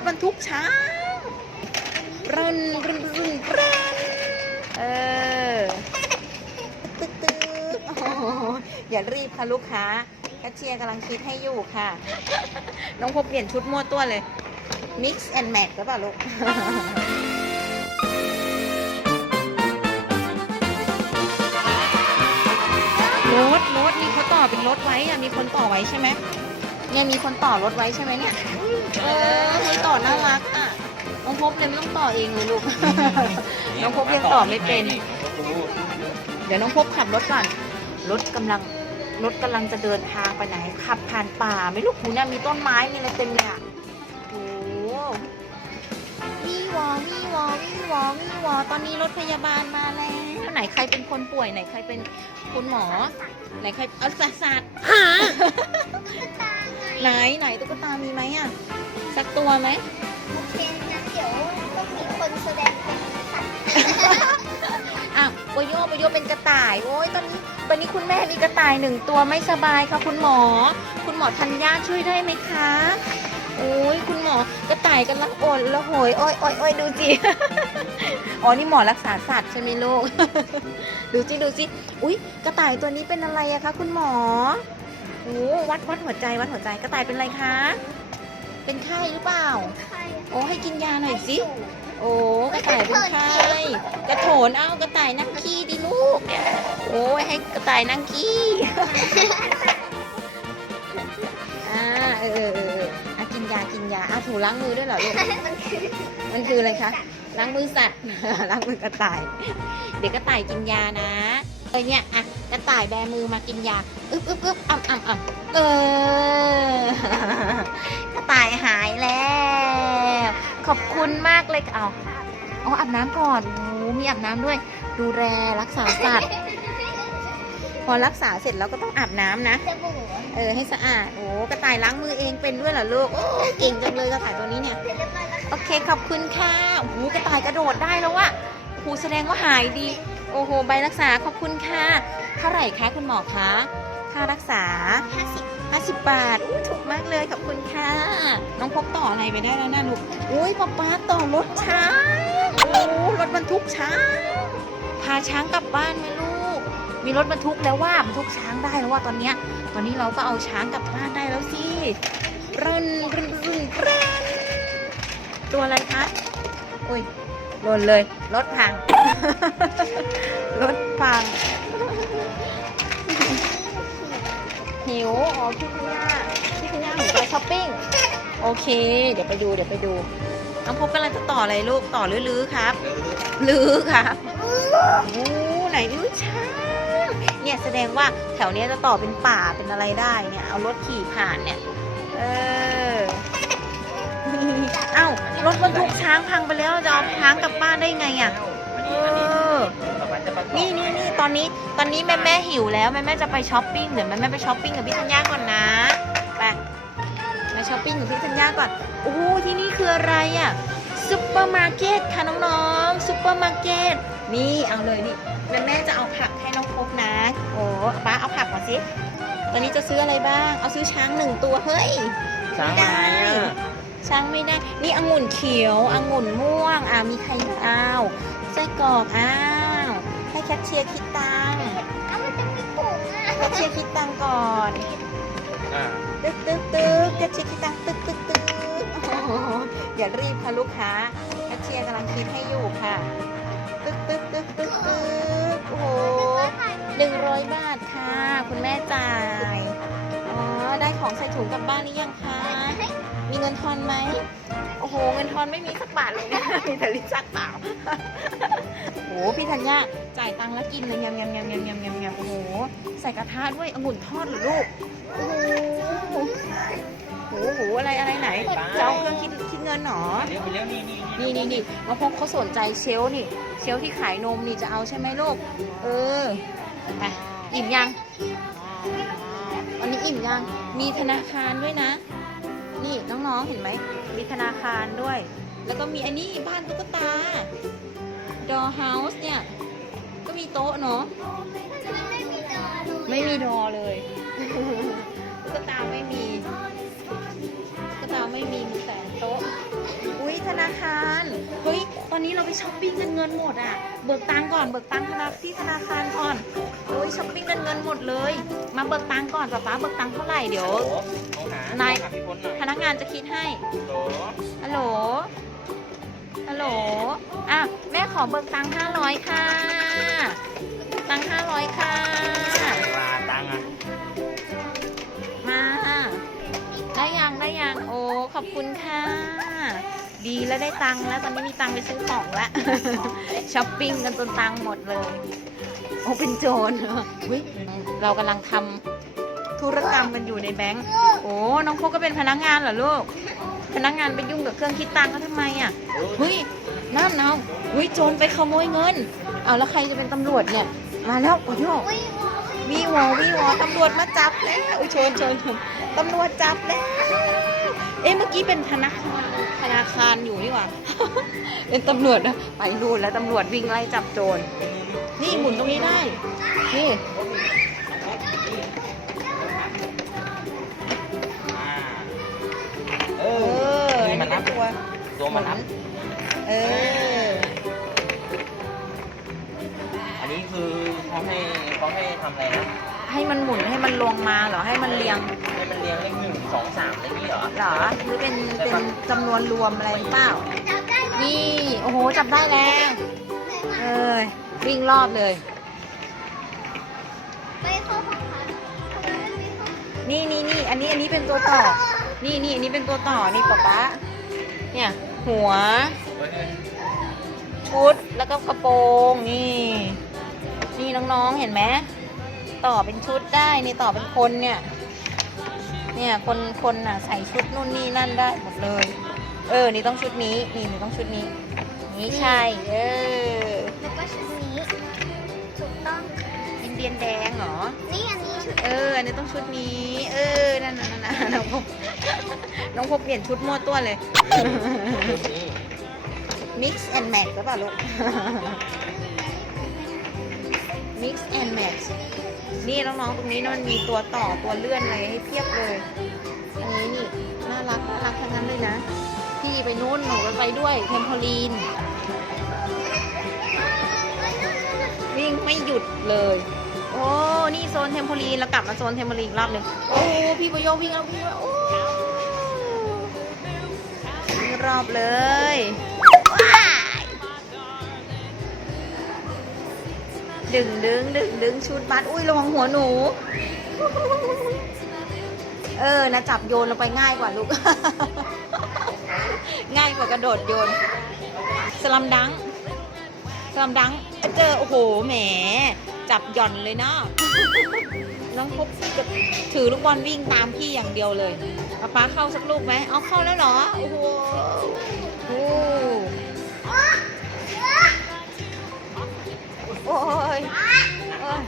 ถบรรทุกช้างรันรันรันรันเออตึ๊กตึ๊กโอ้โหอย่ารีบค่ะลูกค้าแคชเชียร์กำลังคิดให้อยู่ค่ะ น้องพบเปลี่ยนชุดมั่วตัวเลย mix and match หรือเปล่าลูกรถรถนี่เขาต่อเป็นรถไว้อะมีคนต่อไว้ใช่ไหมเนี่ยมีคนต่อรถไว้ใช่ไหมเนี่ย เออให้ต่อน่ารักอะ น้องพบเลยไม่ต้องต่อเองเลยลูก น้องพบยังต่อไม่เป็น เดี๋ยวน้องพบขับรถก่อน รถกำลัง รถกำลังจะเดินทางไปไหน ขับผ่านป่าไม่รู้หูเนี่ยมีต้นไม้มีอะไรเต็มเลยอะโอ้โหวีวอวีวอวีวอวีวอตอนนี้รถพยาบาลมาแล้วไหนใครเป็นคนป่วยไหนใครเป็นคุณหมอ ไหนใครเอาสัตว์สัตว์ ไหนไหนตุ๊กตามีไหมอะ สักตัวไหมโอเคนะเดี๋ยวต้องมีคนแสดงเป็นสัตว์อะโปโยโปโยเป็นกระต่าย โอ้ยตอนนี้ตอนนี้คุณแม่มีกระต่ายหนึ่งตัวไม่สบายค่ะคุณหมอ คุณหมอธัญญาช่วยได้ไหมคะ โอ้ยคุณหมอกระต่ายกำลังอดละโหยโอ้ยโอ้ยโอ้ยดูสิ อ๋อนี่หมอรักษาสัตว์ใช่ไหมลูก ดูสิดูสิ อุ้ยกระต่ายตัวนี้เป็นอะไรอะคะคุณหมอ โอ้วัดวัดหัวใจวัดหัวใจกระต่ายเป็นอะไรคะ เป็นไข้หรือเปล่าใครโอ้ให้กินยาหน่อยสิ โอ้กระต่ายเป็นไข้กระโถนเอากระต่ายนั่งขี้ดิลูก โอ้ยให้กระต่ายนั่งขี้อ่าเออเออเออเอออะกินยากินยาอะถูล้างมือด้วยเหรอลูกมันคือมันคืออะไรคะ ล้างมือสัตว์ ล้างมือกระต่าย เดี๋ยวกระต่ายกินยานะ เออเนี่ยอะกระต่ายแบมือมากินยาอึ๊บอึ๊บอึ๊บอ่ำอ่ำอ่ำเออกระต่ายหายแล้ว ขอบคุณมากเลยเอาเอาอาบน้ำก่อนโอ้โหมีอาบน้ำด้วย ดูแลรักษาสัตว์พอรักษาเสร็จแล้วก็ต้องอาบน้ำนะ เออให้สะอาด โอ้กระต่ายล้างมือเองเป็นด้วยเหรอลูก โอ้เก่งจังเลยกระต่ายตัวนี้เนี่ย โอเคขอบคุณค่ะโอ้โหกระต่ายกระโดดได้แล้วว่ะโอ้โหแสดงว่าหายดี โอ้โห ใบรักษาขอบคุณค่ะ เท่าไหร่คะคุณหมอคะ ค่ารักษาห้าสิบ50 บาท อู้ถูกมากเลยขอบคุณค่ะ น้องพกต่ออะไรไปได้แล้วนะลูก อุ้ยป๊าป๊าต่อรถช้างโอ้รถบรรทุกช้าง พาช้างกลับบ้านไหมลูก มีรถบรรทุกแล้วว่าบรรทุกช้างได้แล้วว่าตอนเนี้ย ตอนนี้เราก็เอาช้างกลับบ้านได้แล้วสิรันรันรันรันตัวอะไรคะ อุ้ย หล่นเลย รถพัง รถพัง หิว อ๋อพี่คุณย่าพี่คุณย่าหนูไปช้อปปิ้ง โอเค เดี๋ยวไปดู เดี๋ยวไปดู น้องพบกำลังจะต่ออะไรลูก ต่อลื้อๆครับ ลื้อครับโอ้ไหนลื้อช้างเนี่ยแสดงว่าแถวเนี้ยจะต่อเป็นป่าเป็นอะไรได้เนี่ย เอารถขี่ผ่านเนี่ย เออ เอ้ารถบรรทุกช้างพังไปแล้วจะเอาช้างกลับบ้านได้ไงอะเออนี่นี่นี่ตอนนี้ตอนนี้แม่แม่หิวแล้วแม่แม่จะไปช้อปปิ้งเดี๋ยวแม่แม่ไปช้อปปิ้งกับพี่ธัญญาก่อนนะไปมาช้อปปิ้งกับพี่ธัญญาก่อนโอ้โหที่นี่คืออะไรอะซุปเปอร์มาร์เก็ตค่ะน้องๆซุปเปอร์มาร์เก็ตนี่เอาเลยนี่แม่แม่จะเอาผักให้น้องพบนะ โอ้ป้าเอาผักมาสิตอนนี้จะซื้ออะไรบ้าง เอาซื้อช้างหนึ่งตัวเฮ้ยช้างอะไรอะ ช้างไม่ได้ นี่องุ่นเขียวองุ่นม่วง อ่ามีไข่ดาวไส้กรอกอ้าว ให้แคทเชียร์คิดตังค์เอ้ามันจะมีปุ่มอะแคทเชียร์คิดตังค์ก่อนอ่าตึ๊กตึ๊กตึ๊กแคทเชียร์คิดตังค์ตึ๊กตึ๊กตึ๊กโอ้โหอย่ารีบค่ะลูกค้าแคทเชียร์กำลังคิดให้อยู่ค่ะ ตึ๊กตึ๊กตึ๊กตึ๊กตึ๊กโอ้โหหนึ่งร้อยบาทค่ะ คุณแม่จ่าย อ๋อ ได้ของใส่ถุงกลับบ้านหรือยังคะ มีเงินทอนไหม โอ้โห เงินทอนไม่มีสักบาทเลยนะ มีแต่ลิ้นชักเปล่า โอ้โห พี่ธัญญาจ่ายตังค์แล้วกินเลยยำยำยำยำยำยำยำโอ้โห ใส่กระทะด้วยองุ่นทอดเหรือลูก โอ้โหโอ้โหอะไรอะไรไหนจะเอาเครื่องคิดคิดเงินหนอเลี้ยวไปเลี้ยวนี่นี่นี่นี่นี่มาพบเขาสนใจเชลฟ์นี่ เชลฟ์ที่ขายนมนี่จะเอาใช่ไหมลูก เออไปอิ่มยังวันนี้อิ่มยัง มีธนาคารด้วยนะ นี่น้องๆเห็นไหมมีธนาคารด้วย แล้วก็มีอันนี้บ้านตุ๊กตา ดอเฮาส์เนี่ย ก็มีโต๊ะเนาะมันไม่มีจอเลยไม่มีดอเลยตุ๊กตาไม่มีตุ๊กตาไม่มีมีแต่โต๊ะธนาคารเฮ้ยตอนนี้เราไปช้อปปิ้งกันเงินหมดอะ เบิกตังค์ก่อนเบิกตังค์ธนาที่ธนาคารก่อนโอ้ย ช้อปปิ้งกันเงินหมดเลย มาเบิกตังค์ก่อนป๊าป๊าเบิกตังค์เท่าไหร่เดี๋ยวโอ้โหโทรหานายโทรหพี่พลหน่อยพนักงานจะคิดให้โหลฮัลโหลฮัลโหลอะแม่ขอเบิกตังค์ห้าร้อยค่ะ ตังค์ห้าร้อยค่ะลาตังค์อะมาได้ยังได้ยังโอ้ขอบคุณค่ะดีแล้วได้ตังค์แล้วตอนนี้มีตังค์ไปซื้อของแล้วช้อปปิ้งกันจนตังค์หมดเลย โอ้เป็นโจรเหรอเฮ้ยเรากำลังทำธุรกรรมกันอยู่ในแบงก์โอ้น้องโคกก็เป็นพนักงานเหรอลูก พนักงานไปยุ่งกับเครื่องคิดตังค์เขาทำไมอะเฮ้ยนั่นเอาเฮ้ยโจรไปขโมยเงิน เอาแล้วใครจะเป็นตำรวจเนี่ย มาแล้วโอ้โหอุ้ยวีวอวีวอตำรวจมาจับแล้วโอ้ยชนชนชนตำรวจจับแล้ว เอ๊ะเมื่อกี้เป็นธนาคารธนาคารอยู่นี่หว่า เป็นตำรวจนะไปนู่นแล้วตำรวจวิ่งไล่จับโจร นี่หมุนตรงนี้ได้ นี่อ่าเอเอออนี่มันนับ ตัวตัวมันนับ เออ อันนี้คือเขาให้เขาให้ทำอะไรนะ ให้มันหมุนให้มันลงมาเหรอ ให้มันเรียงให้มันเรียงเลขหนึ่งสองสามอะไรนี่เหรอเหรอ หรือเป็นเป็นจำนวนรวมอะไรหรือเปล่าจับได้ไหมนี่ โอ้โห จับได้แล้ว เอ้ย วิ่งรอบเลย ไปเข้าห้องพักทำไมไม่ไปเข้านี่นี่นี่อันนี้อันนี้เป็นตัวต่อ นี่นี่อันนี้เป็นตัวต่อ นี่ป๊าป๊าเนี่ย หัว ชุด แล้วก็กระโปรง นี่ นี่น้องๆ เห็นไหม ต่อเป็นชุดได้ นี่ต่อเป็นคนเนี่ย เนี่ยคนคนน่ะใส่ชุดนู่นนี่นั่นได้หมดเลย เออ นี่ต้องชุดนี้ นี่นี่ต้องชุดนี้ นี่ใช่ เออ แล้วก็ชุดนี้ถูกต้องอินเดียนแดงเหรอ นี่อันนี้ชุดเออ อันนี้ต้องชุดนี้ เออ นั่นนั่นนั่นน้องพบน้องพบเปลี่ยนชุดมั่วตัวเลยนี่ mix and match หรือเปล่าลูก mix and match นี่น้องๆตรงนี้นะมันมีตัวต่อตัวเลื่อนอะไรให้เพียบเลย อันนี้นี่น่ารักน่ารักทั้งนั้นเลยนะ พี่ไปนู้นหนูก็ไปด้วยเทมโพลีน วิ่งไม่หยุดเลย โอ้ นี่โซนเทมโพลีนแล้วกลับมาโซนเทมโพลีนอีกรอบหนึ่งโอ้ พี่ประโยควิ่งแล้ววิ่งแล้วโอ้วิ่งรอบเลยว้ายดึงดึงดึงดึงชุดบัสอุ้ยระวังหัวหนู เออนะจับโยนลงไปง่ายกว่าลูก ง่ายกว่ากระโดดโยน สลัมดัง สลัมดังเจอโอ้โหแหม จับหย่อนเลยเนาะน้องพบจะถือลูกบอลวิ่งตามพี่อย่างเดียวเลยป๊าป๊าเข้าสักลูกไหมเอาเข้าแล้วเหรอ โอ้โหโอ้โอ้ยโอ้ย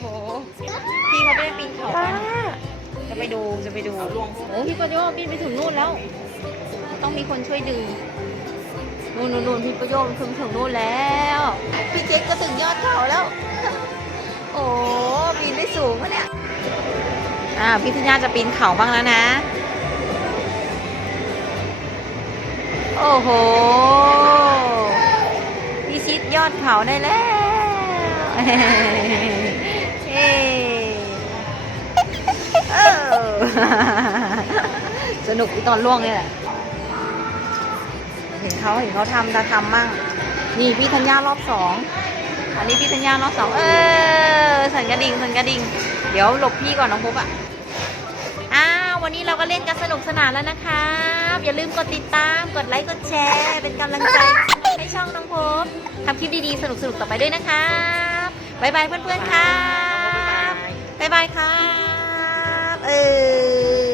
โอ้โห พี่เขาไม่ได้ปีนเขานะ ไปดูจะไปดูโอ้พี่ประโยชน์ปีนไปถึงนู่นแล้ว ต้องมีคนช่วยดึงนู่นนู่นนู่นพี่ประโยชน์ถึงถึงนู่นแล้ว พี่เจ๊กก็ถึงยอดเขาแล้ว โอ้ปีนได้สูงวะเนี่ยอ่าพี่ธัญญาจะปีนเขาบ้างแล้วนะ โอ้โหพี่ชิดยอดเขาได้แล้ว สนุกอีตอนล่วงนี่แหละ เห็นเขาเห็นเขาทำจะทำมั่ง นี่พี่ธัญญารอบสอง อันนี้พี่ธัญญารอบสอง เออสันกระดิ่งสันกระดิ่ง เดี๋ยวหลบพี่ก่อนน้องพบอะ อ้าว วันนี้เราก็เล่นกันสนุกสนานแล้วนะครับอย่าลืมกดติดตาม กดไลค์ กดแชร์ เป็นกำลังใจให้ช่องน้องพบทำคลิปดีๆ สนุกๆ ต่อไปด้วยนะครับบ๊ายบายเพื่อนๆครับบ๊ายบายครั บเออ